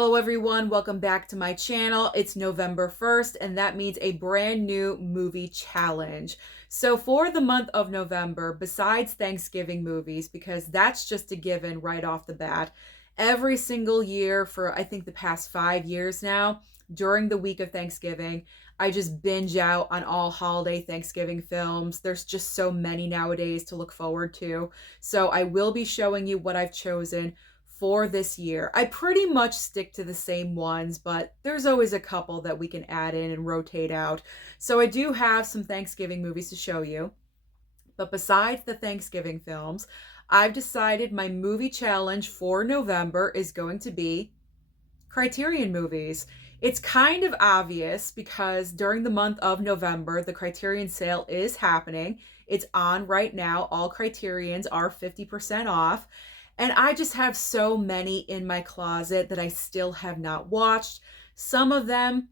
Hello everyone, welcome back to my channel. It's November 1st and that means a brand new movie challenge. So for the month of November, besides Thanksgiving movies, because that's just a given right off the bat, every single year for I think the past 5 years now, during the week of Thanksgiving, I just binge out on all holiday Thanksgiving films. There's just so many nowadays to look forward to. So I will be showing you what I've chosen for this year. I pretty much stick to the same ones, but there's always a couple that we can add in and rotate out. So I do have some Thanksgiving movies to show you. But besides the Thanksgiving films, I've decided my movie challenge for November is going to be Criterion movies. It's kind of obvious because during the month of November, the Criterion sale is happening. It's on right now. All Criterions are 50% off. And I just have so many in my closet that I still have not watched. Some of them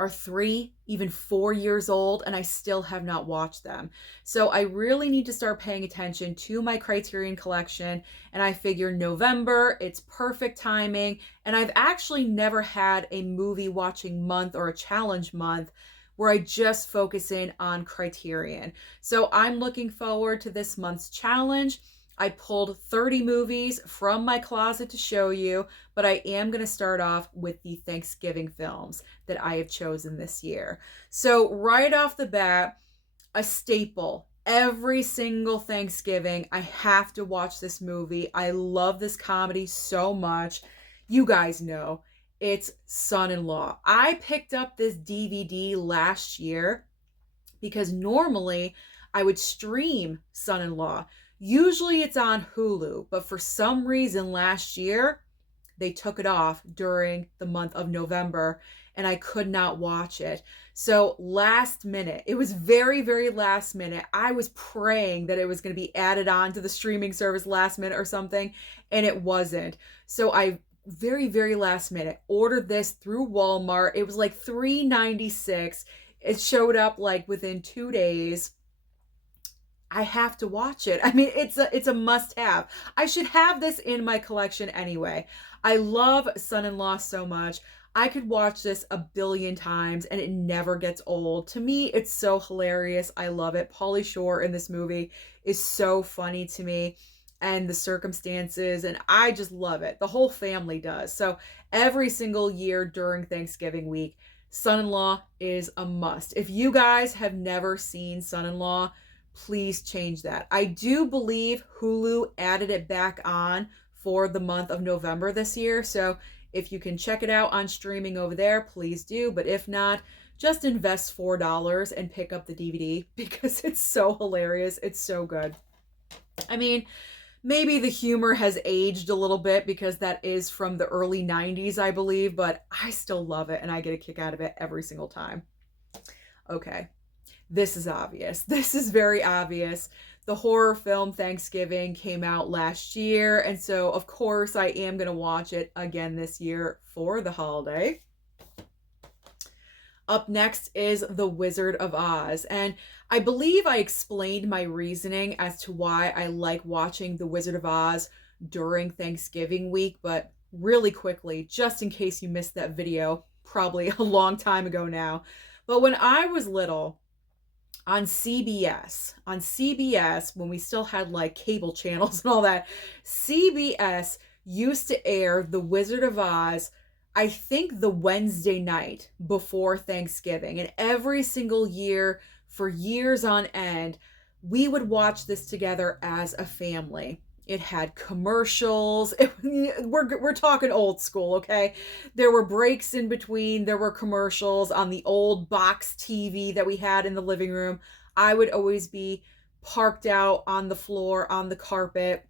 are 3, even 4 years old, and I still have not watched them. So I really need to start paying attention to my Criterion collection. And I figure November, it's perfect timing. And I've actually never had a movie watching month or a challenge month where I just focus in on Criterion. So I'm looking forward to this month's challenge. I pulled 30 movies from my closet to show you, but I am going to start off with the Thanksgiving films that I have chosen this year. So right off the bat, a staple. Every single Thanksgiving, I have to watch this movie. I love this comedy so much. You guys know, it's Son-in-Law. I picked up this DVD last year because normally I would stream Son-in-Law. Usually it's on Hulu, but for some reason last year, they took it off during the month of November and I could not watch it. So last minute, it was very, very last minute. I was praying that it was going to be added on to the streaming service last minute or something, and it wasn't. So I very, very last minute ordered this through Walmart. It was like $3.96. It showed up like within 2 days. I have to watch it. I mean, it's a must-have. I should have this in my collection anyway. I love Son-in-Law so much. I could watch this a billion times and it never gets old. To me, it's so hilarious. I love it. Pauly Shore in this movie is so funny to me, and the circumstances, and I just love it. The whole family does. So every single year during Thanksgiving week, Son-in-Law is a must. If you guys have never seen Son-in-Law, please change that. I do believe Hulu added it back on for the month of November this year. So if you can check it out on streaming over there, please do. But if not, just invest $4 and pick up the DVD because it's so hilarious. It's so good. I mean, maybe the humor has aged a little bit because that is from the early 90s, I believe, but I still love it and I get a kick out of it every single time. Okay. This is obvious. This is very obvious. The horror film Thanksgiving came out last year, and so of course I am going to watch it again this year for the holiday. Up next is The Wizard of Oz, and I believe I explained my reasoning as to why I like watching The Wizard of Oz during Thanksgiving week, but really quickly, just in case you missed that video, probably a long time ago now. But when I was little, on CBS, when we still had like cable channels and all that, CBS used to air The Wizard of Oz, I think the Wednesday night before Thanksgiving. And every single year, for years on end, we would watch this together as a family. It had commercials. We're talking old school, okay? There were breaks in between. There were commercials on the old box TV that we had in the living room. I would always be parked out on the floor, on the carpet,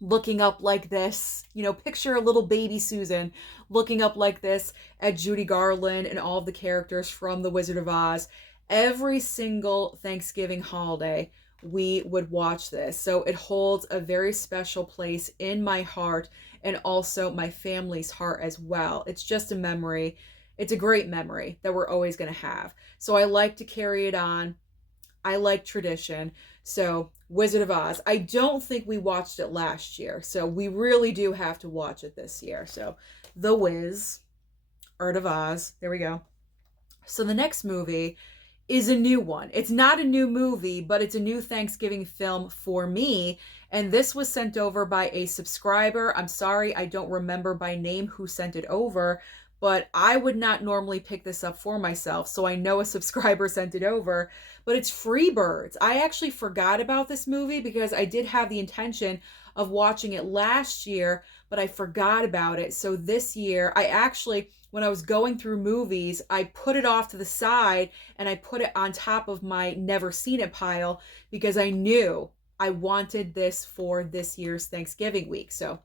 looking up like this. You know, picture a little baby Susan looking up like this at Judy Garland and all of the characters from The Wizard of Oz. Every single Thanksgiving holiday, we would watch this. So it holds a very special place in my heart and also my family's heart as well. It's just a memory. It's a great memory that we're always going to have. So I like to carry it on. I like tradition. So, Wizard of Oz. I don't think we watched it last year. So, we really do have to watch it this year. So, The Wiz, Art of Oz. There we go. So, the next movie is a new one. It's not a new movie, but it's a new Thanksgiving film for me. And this was sent over by a subscriber. I'm sorry, I don't remember by name who sent it over, but I would not normally pick this up for myself. So I know a subscriber sent it over, but it's Freebirds. I actually forgot about this movie because I did have the intention of watching it last year, but I forgot about it. So this year, I actually, when I was going through movies, I put it off to the side and I put it on top of my never seen it pile because I knew I wanted this for this year's Thanksgiving week. So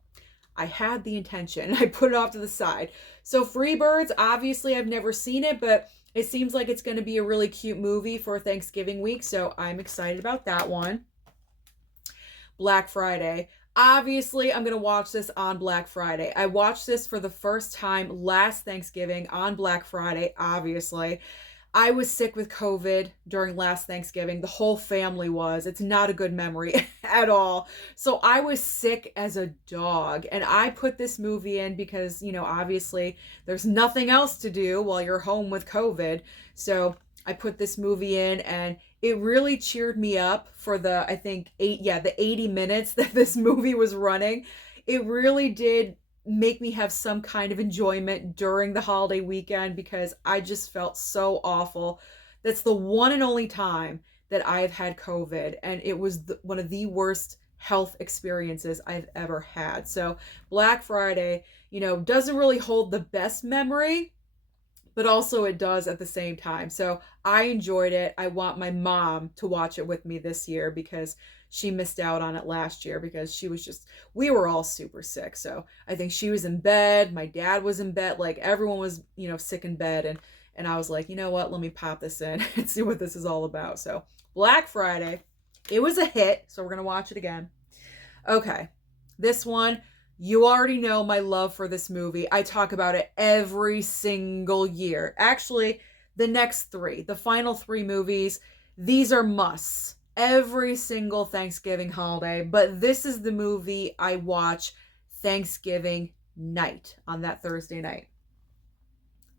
I had the intention. I put it off to the side. So Freebirds, obviously I've never seen it, but it seems like it's going to be a really cute movie for Thanksgiving week. So I'm excited about that one. Black Friday. Obviously, I'm going to watch this on Black Friday. I watched this for the first time last Thanksgiving on Black Friday, obviously. I was sick with COVID during last Thanksgiving. The whole family was. It's not a good memory at all. So I was sick as a dog. And I put this movie in because, obviously there's nothing else to do while you're home with COVID. So I put this movie in and it really cheered me up for the 80 minutes that this movie was running. It really did make me have some kind of enjoyment during the holiday weekend because I just felt so awful. That's the one and only time that I've had COVID, and it was one of the worst health experiences I've ever had. So Black Friday, doesn't really hold the best memory, but also it does at the same time. So I enjoyed it. I want my mom to watch it with me this year because she missed out on it last year because we were all super sick. So I think she was in bed. My dad was in bed. Like everyone was, sick in bed. And I was like, you know what? Let me pop this in and see what this is all about. So Black Friday, it was a hit. So we're going to watch it again. Okay. This one, you already know my love for this movie. I talk about it every single year. Actually, the final three movies, these are musts every single Thanksgiving holiday. But this is the movie I watch Thanksgiving night, on that Thursday night.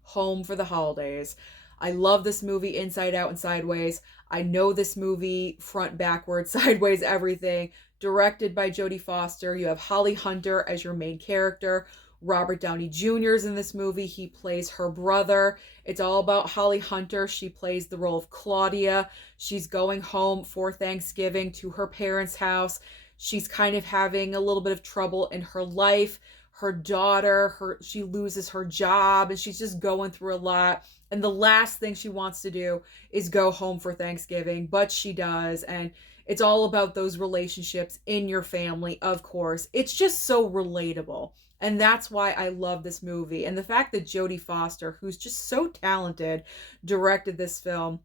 Home for the Holidays. I love this movie inside out and sideways. I know this movie front, backwards, sideways, everything. Directed by Jodie Foster. You have Holly Hunter as your main character. Robert Downey Jr. is in this movie. He plays her brother. It's all about Holly Hunter. She plays the role of Claudia. She's going home for Thanksgiving to her parents' house. She's kind of having a little bit of trouble in her life. Her daughter, she loses her job, and she's just going through a lot. And the last thing she wants to do is go home for Thanksgiving, but she does. And it's all about those relationships in your family, of course. It's just so relatable. And that's why I love this movie. And the fact that Jodie Foster, who's just so talented, directed this film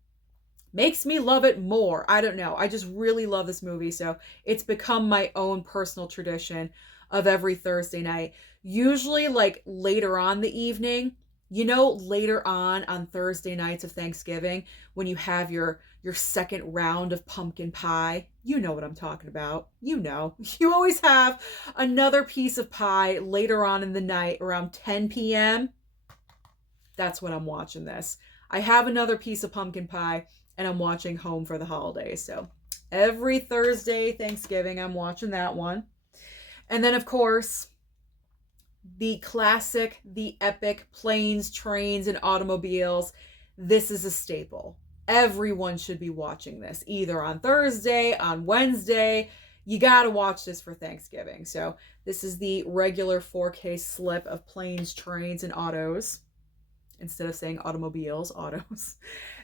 makes me love it more. I don't know. I just really love this movie. So it's become my own personal tradition of every Thursday night. Usually like later on the evening, later on Thursday nights of Thanksgiving, when you have your second round of pumpkin pie, you know what I'm talking about. You always have another piece of pie later on in the night around 10 p.m. That's when I'm watching this. I have another piece of pumpkin pie and I'm watching Home for the Holidays. So every Thursday, Thanksgiving, I'm watching that one. And then, of course, the classic, the epic Planes, Trains, and Automobiles. This is a staple. Everyone should be watching this, either on Thursday, on Wednesday. You got to watch this for Thanksgiving. So this is the regular 4K slip of Planes, Trains, and Autos. Instead of saying automobiles, autos.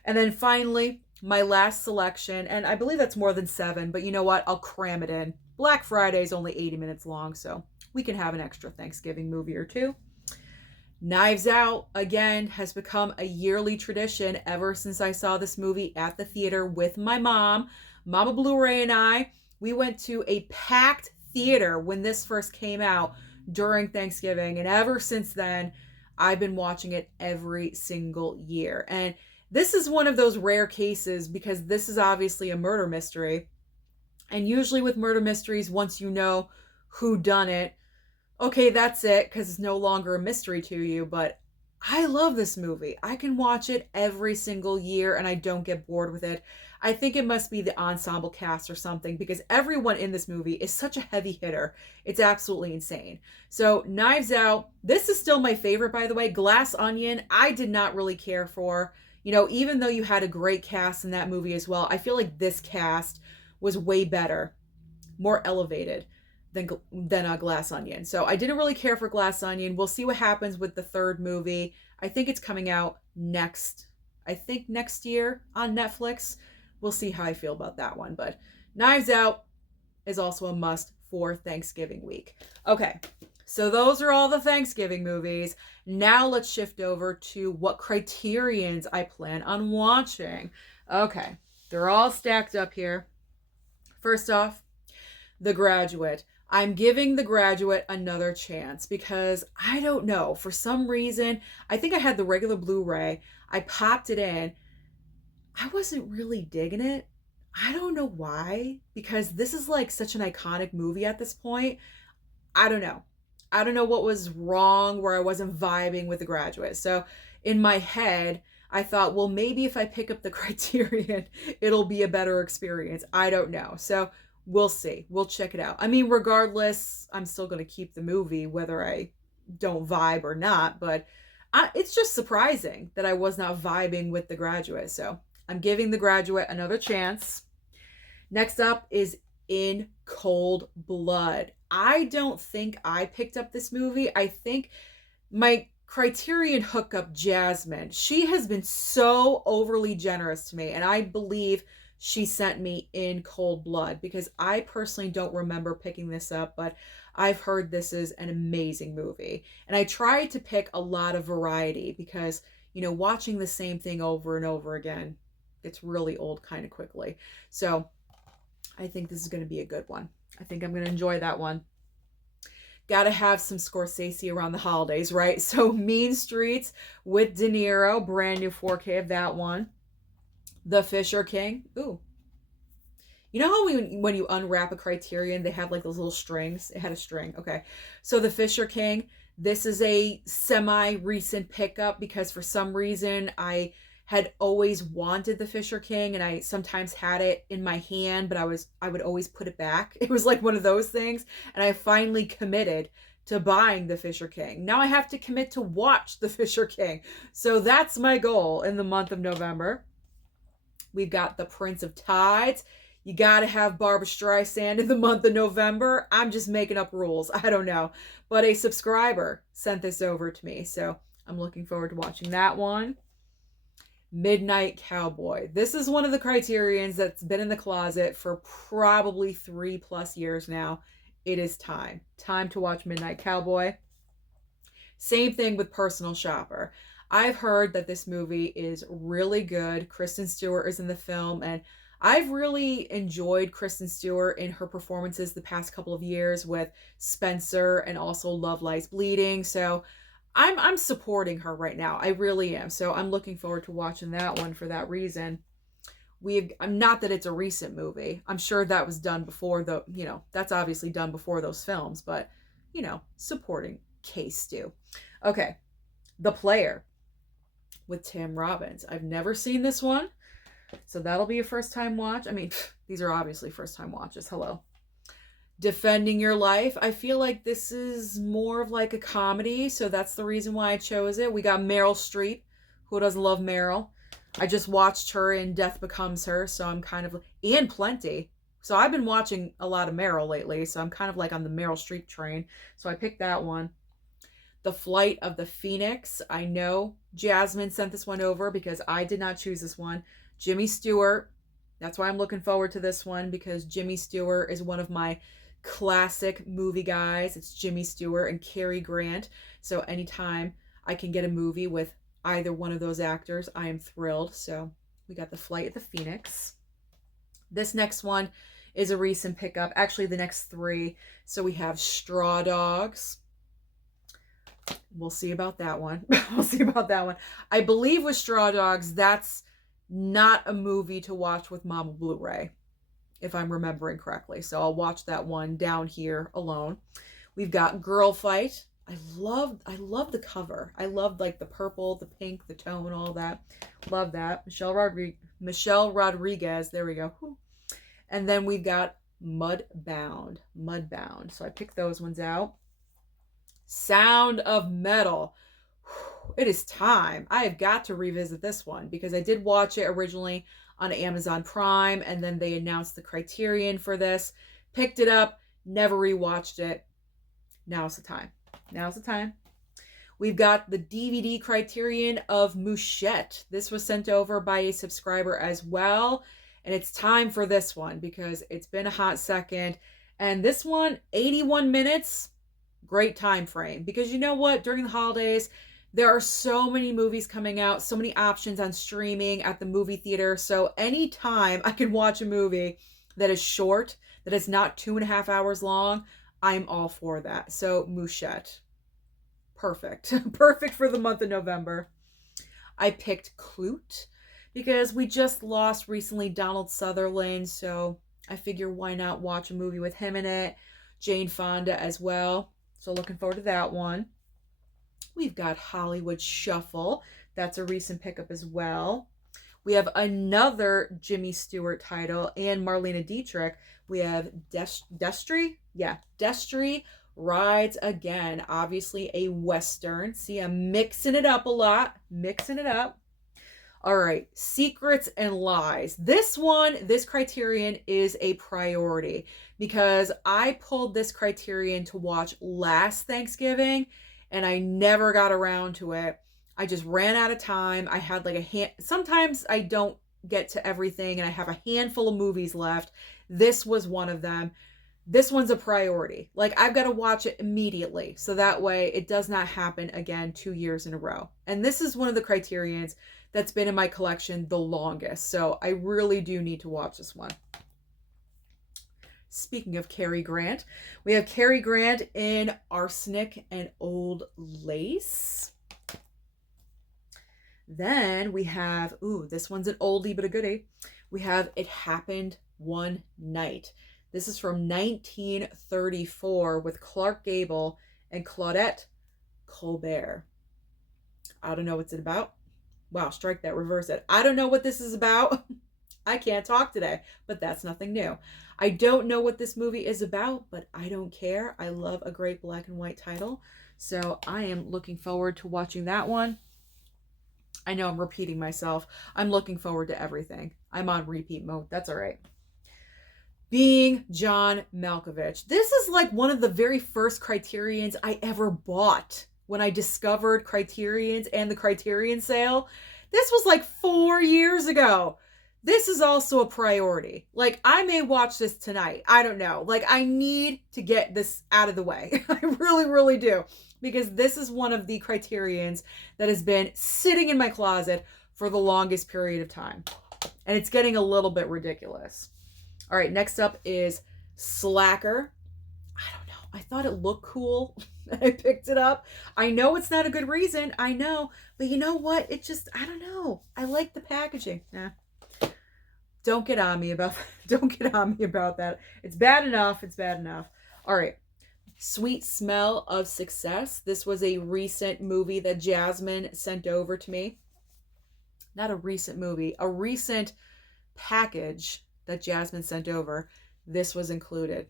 And then finally, my last selection, and I believe that's more than 7, but you know what? I'll cram it in. Black Friday is only 80 minutes long, so we can have an extra Thanksgiving movie or two. Knives Out, again, has become a yearly tradition ever since I saw this movie at the theater with my mom. Mama Blu-ray and I, we went to a packed theater when this first came out during Thanksgiving, and ever since then, I've been watching it every single year. And This is one of those rare cases because this is obviously a murder mystery. And usually with murder mysteries, once you know who done it, okay, that's it, because it's no longer a mystery to you. But I love this movie. I can watch it every single year and I don't get bored with it. I think it must be the ensemble cast or something because everyone in this movie is such a heavy hitter. It's absolutely insane. So, Knives Out, this is still my favorite, by the way. Glass Onion, I did not really care for. You know, even though you had a great cast in that movie as well, I feel like this cast was way better, more elevated than a Glass Onion. So I didn't really care for Glass Onion. We'll see what happens with the third movie. I think it's coming out next year on Netflix. We'll see how I feel about that one. But Knives Out is also a must for Thanksgiving week. Okay, so those are all the Thanksgiving movies. Now let's shift over to what Criterions I plan on watching. Okay, they're all stacked up here. First off, The Graduate. I'm giving The Graduate another chance because I don't know. For some reason, I think I had the regular Blu-ray. I popped it in. I wasn't really digging it. I don't know why, because this is like such an iconic movie at this point. I don't know. I don't know what was wrong where I wasn't vibing with The Graduate. So in my head, I thought, well, maybe if I pick up the Criterion, it'll be a better experience. I don't know. So we'll see. We'll check it out. I mean, regardless, I'm still going to keep the movie, whether I don't vibe or not. But it's just surprising that I was not vibing with The Graduate. So I'm giving The Graduate another chance. Next up is In Cold Blood. I don't think I picked up this movie. I think my Criterion hookup, Jasmine, she has been so overly generous to me, and I believe she sent me In Cold Blood because I personally don't remember picking this up, but I've heard this is an amazing movie. And I tried to pick a lot of variety because, you know, watching the same thing over and over again, it's really old kind of quickly. So I think this is going to be a good one. I think I'm going to enjoy that one. Gotta have some Scorsese around the holidays, right? So Mean Streets with De Niro, brand new 4K of that one. The Fisher King. Ooh. You know how when you unwrap a Criterion, they have like those little strings? It had a string. Okay. So The Fisher King, this is a semi-recent pickup because for some reason I had always wanted The Fisher King and I sometimes had it in my hand, but I would always put it back. It was like one of those things. And I finally committed to buying The Fisher King. Now I have to commit to watch The Fisher King. So that's my goal in the month of November. We've got The Prince of Tides. You gotta have Barbra Streisand in the month of November. I'm just making up rules. I don't know. But a subscriber sent this over to me. So I'm looking forward to watching that one. Midnight Cowboy. This is one of the Criterions that's been in the closet for probably 3+ years now. It is time. Time to watch Midnight Cowboy. Same thing with Personal Shopper. I've heard that this movie is really good. Kristen Stewart is in the film, and I've really enjoyed Kristen Stewart in her performances the past couple of years with Spencer and also Love Lies Bleeding. So I'm supporting her right now. I really am. So I'm looking forward to watching that one for that reason. I'm not that it's a recent movie. I'm sure that was done before that's obviously done before those films, but supporting K-Stew. Okay. The Player with Tim Robbins. I've never seen this one. So that'll be a first time watch. I mean, these are obviously first time watches. Hello. Defending Your Life. I feel like this is more of like a comedy, so that's the reason why I chose it. We got Meryl Streep. Who doesn't love Meryl? I just watched her in Death Becomes Her, so I'm kind of... And Plenty. So I've been watching a lot of Meryl lately, so I'm kind of like on the Meryl Streep train. So I picked that one. The Flight of the Phoenix. I know Jasmine sent this one over because I did not choose this one. Jimmy Stewart. That's why I'm looking forward to this one, because Jimmy Stewart is one of my classic movie guys. It's Jimmy Stewart and Cary Grant. So anytime I can get a movie with either one of those actors, I am thrilled. So we got The Flight of the Phoenix. This next one is a recent pickup. Actually, the next three. So we have Straw Dogs, We'll see about that one. We'll see about that one. I believe with Straw Dogs, that's not a movie to watch with Mama Blu-ray, if I'm remembering correctly. So I'll watch that one down here alone. We've got Girl Fight. I love the cover. I love like the purple, the pink, the tone, all that. Love that. Michelle Rodriguez. There we go. And then we've got Mudbound. Mudbound. So I picked those ones out. Sound of Metal. It is time. I have got to revisit this one because I did watch it originally on Amazon Prime, and then they announced the Criterion for this. Picked it up, never rewatched it. Now's the time. Now's the time. We've got the DVD Criterion of Mouchette. This was sent over by a subscriber as well, and it's time for this one because it's been a hot second. And this one, 81 minutes, great time frame. Because you know what? During the holidays, there are so many movies coming out, so many options on streaming at the movie theater. So anytime I can watch a movie that is short, that is not 2.5 hours long, I'm all for that. So Mouchette. Perfect. Perfect for the month of November. I picked Clute because we just lost recently Donald Sutherland. So I figure why not watch a movie with him in it. Jane Fonda as well. So looking forward to that one. We've got Hollywood Shuffle. That's a recent pickup as well. We have another Jimmy Stewart title and Marlena Dietrich. We have Destry. Yeah, Destry Rides Again. Obviously a Western. See, I'm mixing it up a lot. Mixing it up. All right, Secrets and Lies. This one, this Criterion is a priority because I pulled this Criterion to watch last Thanksgiving and I never got around to it. I just ran out of time. I had like sometimes I don't get to everything and I have a handful of movies left. This was one of them. This one's a priority. Like I've got to watch it immediately. So that way it does not happen again 2 years in a row. And this is one of the Criterions that's been in my collection the longest. So I really do need to watch this one. Speaking of Cary Grant, we have Cary Grant in Arsenic and Old Lace. Then we have, this one's an oldie but a goodie. We have It Happened One Night. This is from 1934 with Clark Gable and Claudette Colbert. I don't know what's it about. Wow, strike that, reverse it. I don't know what this is about. I can't talk today, but that's nothing new. I don't know what this movie is about, but I don't care. I love a great black and white title. So I am looking forward to watching that one. I know I'm repeating myself. I'm looking forward to everything. I'm on repeat mode. That's all right. Being John Malkovich. This is like one of the very first Criterions I ever bought when I discovered Criterions and the Criterion sale. This was like 4 years ago. This is also a priority. Like, I may watch this tonight. I don't know. Like, I need to get this out of the way. I really, really do. Because this is one of the Criterions that has been sitting in my closet for the longest period of time. And it's getting a little bit ridiculous. All right, next up is Slacker. I don't know. I thought it looked cool. I picked it up. I know it's not a good reason. I know. But you know what? It just, I don't know. I like the packaging. Don't get on me about Don't get on me about that. It's bad enough. It's bad enough. All right. Sweet Smell of Success. This was a recent movie that Jasmine sent over to me. Not a recent movie. A recent package that Jasmine sent over. This was included.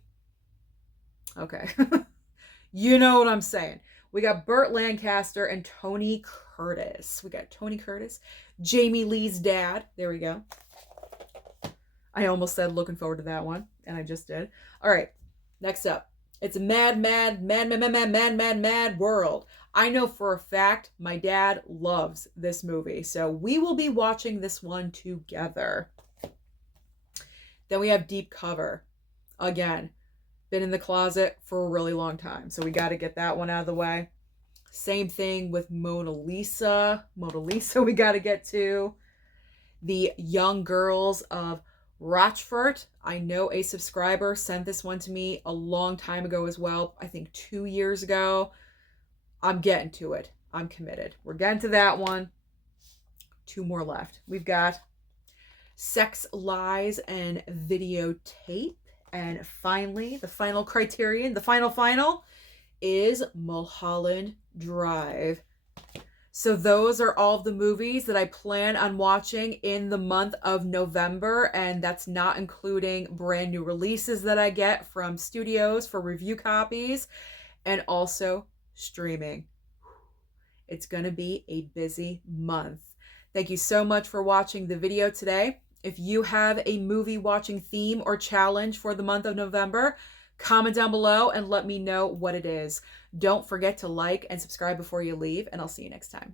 Okay. You know what I'm saying. We got Burt Lancaster and Tony Curtis. Jamie Lee's dad. There we go. I almost said looking forward to that one, and I just did. All right, next up. It's a mad world. I know for a fact my dad loves this movie, so we will be watching this one together. Then we have Deep Cover. Again, been in the closet for a really long time, so we got to get that one out of the way. Same thing with Mona Lisa. We got to get to. The Young Girls of Rochford. I know a subscriber sent this one to me a long time ago as well. I think 2 years ago. I'm getting to it. I'm committed. We're getting to that one. 2 more left. We've got Sex, Lies, and Videotape. And finally, the final Criterion, the final is Mulholland Drive. So those are all of the movies that I plan on watching in the month of November, and that's not including brand new releases that I get from studios for review copies, and also streaming. It's going to be a busy month. Thank you so much for watching the video today. If you have a movie watching theme or challenge for the month of November, comment down below and let me know what it is. Don't forget to like and subscribe before you leave, and I'll see you next time.